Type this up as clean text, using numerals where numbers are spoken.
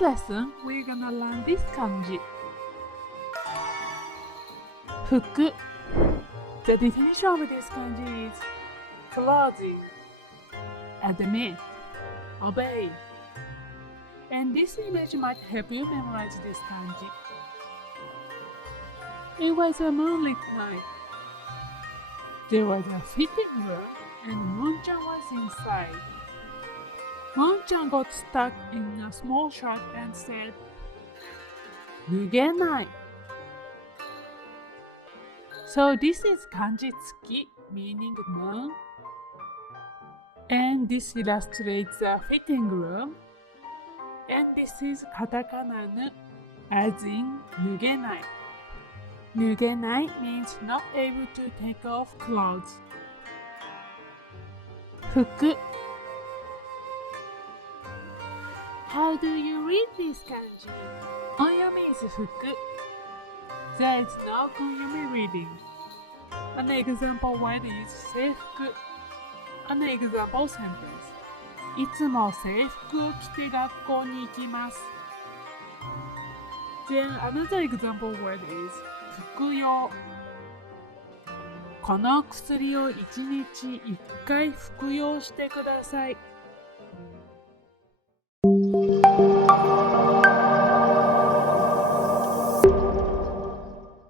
lesson, we're gonna learn this kanji. 服 The definition of this kanji is clothing, admit, obey. And this image might help you memorize this kanji. It was a moonlit night. There was a fitting room and Moon-chan was inside. Moon-chan got stuck in a small shirt and said, "Nugenai." So this is kanji tsuki, meaning moon. And this illustrates a fitting room. And this is katakana nu, as in nugenai. Nugenai means not able to take off clothes. Fuku. How do you read this kanji? Onyomi is fuku. There is no kunyomi reading. An example word is seifuku. An example sentence. いつも制服を着て学校に行きます。Then another example word is 服用。この薬を1日1回服用してください。